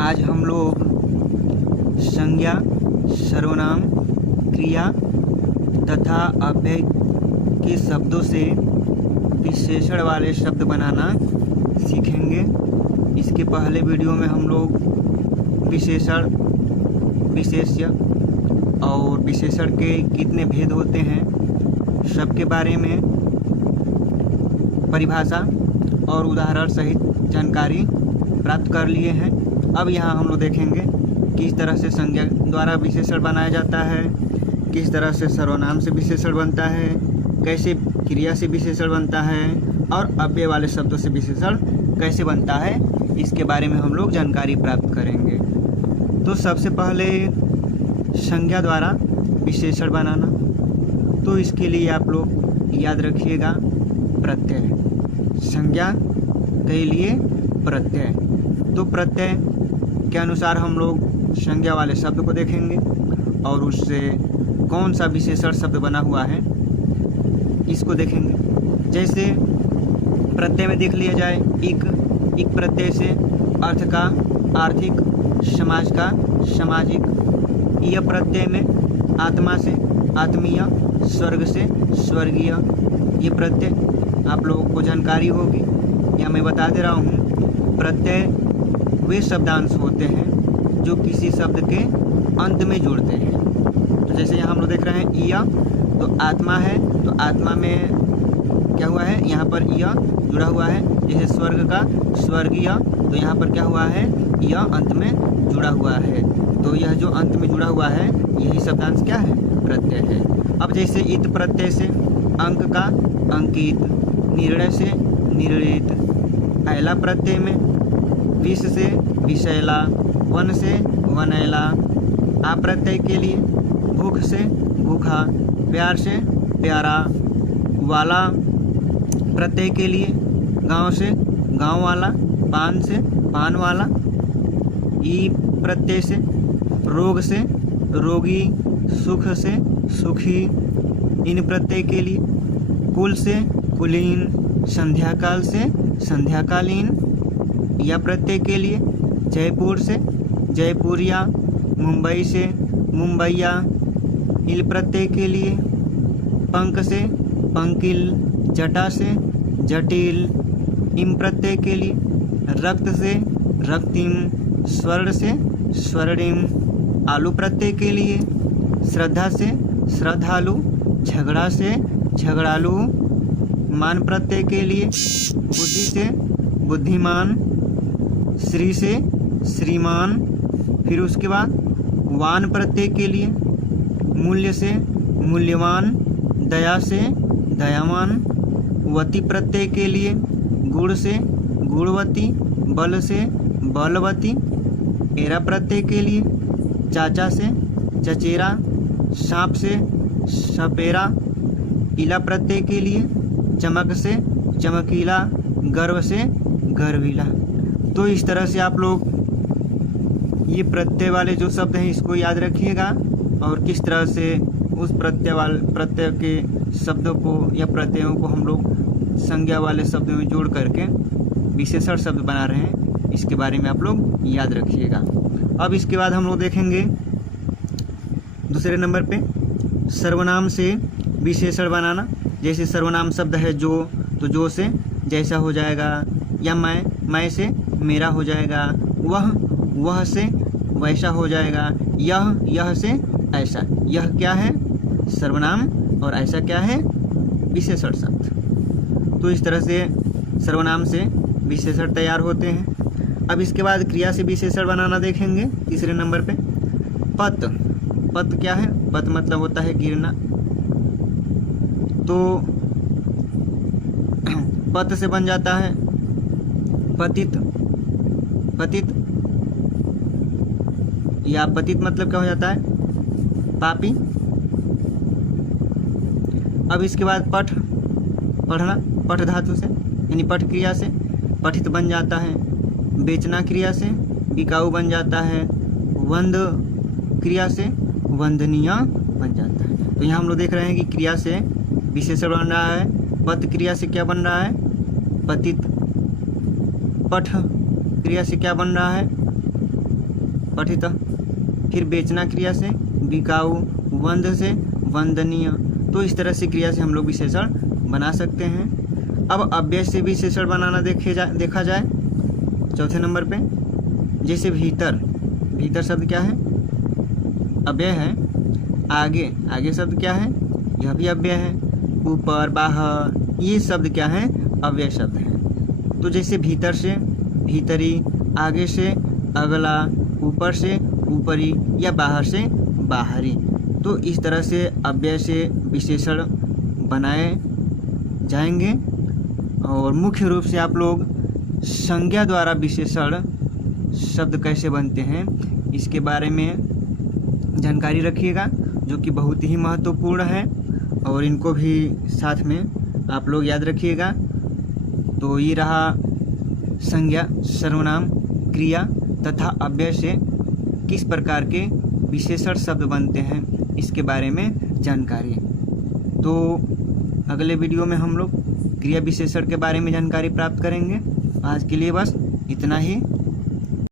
आज हम लोग संज्ञा, सर्वनाम, क्रिया तथा अव्यय के शब्दों से विशेषण वाले शब्द बनाना सीखेंगे। इसके पहले वीडियो में हम लोग विशेषण, विशेष्य और विशेषण के कितने भेद होते हैं सबके बारे में परिभाषा और उदाहरण सहित जानकारी प्राप्त कर लिए हैं। अब यहाँ हम लोग देखेंगे किस तरह से संज्ञा द्वारा विशेषण बनाया जाता है, किस तरह से सर्वनाम से विशेषण बनता है, कैसे क्रिया से विशेषण बनता है और अव्यय वाले शब्दों से विशेषण कैसे बनता है, इसके बारे में हम लोग जानकारी प्राप्त करेंगे। तो सबसे पहले संज्ञा द्वारा विशेषण बनाना, तो इसके लिए आप लोग याद रखिएगा प्रत्यय। संज्ञा के लिए प्रत्यय, तो प्रत्यय के अनुसार हम लोग संज्ञा वाले शब्द को देखेंगे और उससे कौन सा विशेषण शब्द बना हुआ है इसको देखेंगे। जैसे प्रत्यय में देख लिया जाए इक प्रत्यय से अर्थ का आर्थिक, समाज का सामाजिक। यह प्रत्यय में आत्मा से आत्मीय, स्वर्ग से स्वर्गीय। ये प्रत्यय आप लोगों को जानकारी होगी या मैं बता दे रहा हूँ। प्रत्यय वे शब्दांश होते हैं जो किसी शब्द के अंत में जुड़ते हैं। तो जैसे यहाँ हम लोग देख रहे हैं इया, तो आत्मा है, तो आत्मा में क्या हुआ है, यहाँ पर इया जुड़ा हुआ है। जैसे स्वर्ग का स्वर्गीय, तो यहाँ पर क्या हुआ है, यह अंत में जुड़ा हुआ है। तो यह जो अंत में जुड़ा हुआ है यही शब्दांश क्या है, प्रत्यय है। अब जैसे इत प्रत्यय से अंक का अंकित, निर्णय से निर्णित। ऐला प्रत्यय में विष से विषैला, वन से वनैला। आ प्रत्यय के लिए भूख से भूखा, प्यार से प्यारा। वाला प्रत्यय के लिए गांव से गांव वाला, पान से पान वाला। ई प्रत्यय से रोग से रोगी, सुख से सुखी। इन प्रत्यय के लिए कुल से कुलीन, संध्याकाल से संध्याकालीन। या प्रत्यय के लिए जयपुर से जयपुरिया, मुंबई से मुंबईया। इल प्रत्यय के लिए पंक से पंकिल, जटा से जटिल। इम प्रत्यय के लिए रक्त से रक्तिम, स्वर्ण से स्वर्णिम। आलू प्रत्यय के लिए श्रद्धा से श्रद्धालु, झगड़ा से झगड़ालू। मान प्रत्यय के लिए बुद्धि से बुद्धिमान, श्री से श्रीमान। फिर उसके बाद वान प्रत्यय के लिए मूल्य से मूल्यवान, दया से दयावान। वती प्रत्यय के लिए गुण से गुणवती, बल से बलवती। एरा प्रत्यय के लिए चाचा से चचेरा, सांप से सपेरा। इला प्रत्यय के लिए चमक से चमकीला, गर्व से गर्वीला। तो इस तरह से आप लोग ये प्रत्यय वाले जो शब्द हैं इसको याद रखिएगा और किस तरह से उस प्रत्यय के शब्दों को या प्रत्ययों को हम लोग संज्ञा वाले शब्दों में जोड़ करके विशेषण शब्द बना रहे हैं, इसके बारे में आप लोग याद रखिएगा। अब इसके बाद हम लोग देखेंगे दूसरे नंबर पे सर्वनाम से विशेषण बनाना। जैसे सर्वनाम शब्द है जो, तो जो से जैसा हो जाएगा, या मैं से मेरा हो जाएगा। वह से वैसा हो जाएगा। यह से ऐसा। यह क्या है, सर्वनाम, और ऐसा क्या है, विशेषण शब्द। तो इस तरह से सर्वनाम से विशेषण तैयार होते हैं। अब इसके बाद क्रिया से विशेषण बनाना देखेंगे तीसरे नंबर पे। पत, पत क्या है, पत मतलब होता है गिरना। तो पत से बन जाता है पतित, पतित या पतित मतलब क्या हो जाता है, पापी। अब इसके बाद पठ, पढ़ना, पठ धातु से यानी पठ क्रिया से पठित बन जाता है। बेचना क्रिया से बिकाऊ बन जाता है। वंद क्रिया से वंदनीय बन जाता है। तो यहाँ हम लोग देख रहे हैं कि क्रिया से विशेषण बन रहा है। पत क्रिया से क्या बन रहा है, पतित। पठ क्रिया से क्या बन रहा है, पठित। फिर बेचना क्रिया से बिकाऊ, वंद से वंदनीय। तो इस तरह से क्रिया से हम लोग विशेषण बना सकते हैं। अब अव्यय से विशेषण बनाना देखा जाए चौथे नंबर पे। जैसे भीतर, भीतर शब्द क्या है? अव्यय है। आगे, आगे शब्द क्या है? यह भी अव्यय है। ऊपर, बाहर, ये शब्द क्या है? अव्यय शब्द हैं। तो जैसे भीतर से भीतरी, आगे से अगला, ऊपर से ऊपरी या बाहर से बाहरी। तो इस तरह से अव्यय से विशेषण बनाए जाएंगे। और मुख्य रूप से आप लोग संज्ञा द्वारा विशेषण शब्द कैसे बनते हैं इसके बारे में जानकारी रखिएगा, जो कि बहुत ही महत्वपूर्ण है, और इनको भी साथ में आप लोग याद रखिएगा। तो ये रहा संज्ञा, सर्वनाम, क्रिया तथा अव्यय से किस प्रकार के विशेषण शब्द बनते हैं इसके बारे में जानकारी। तो अगले वीडियो में हम लोग क्रिया विशेषण के बारे में जानकारी प्राप्त करेंगे। आज के लिए बस इतना ही।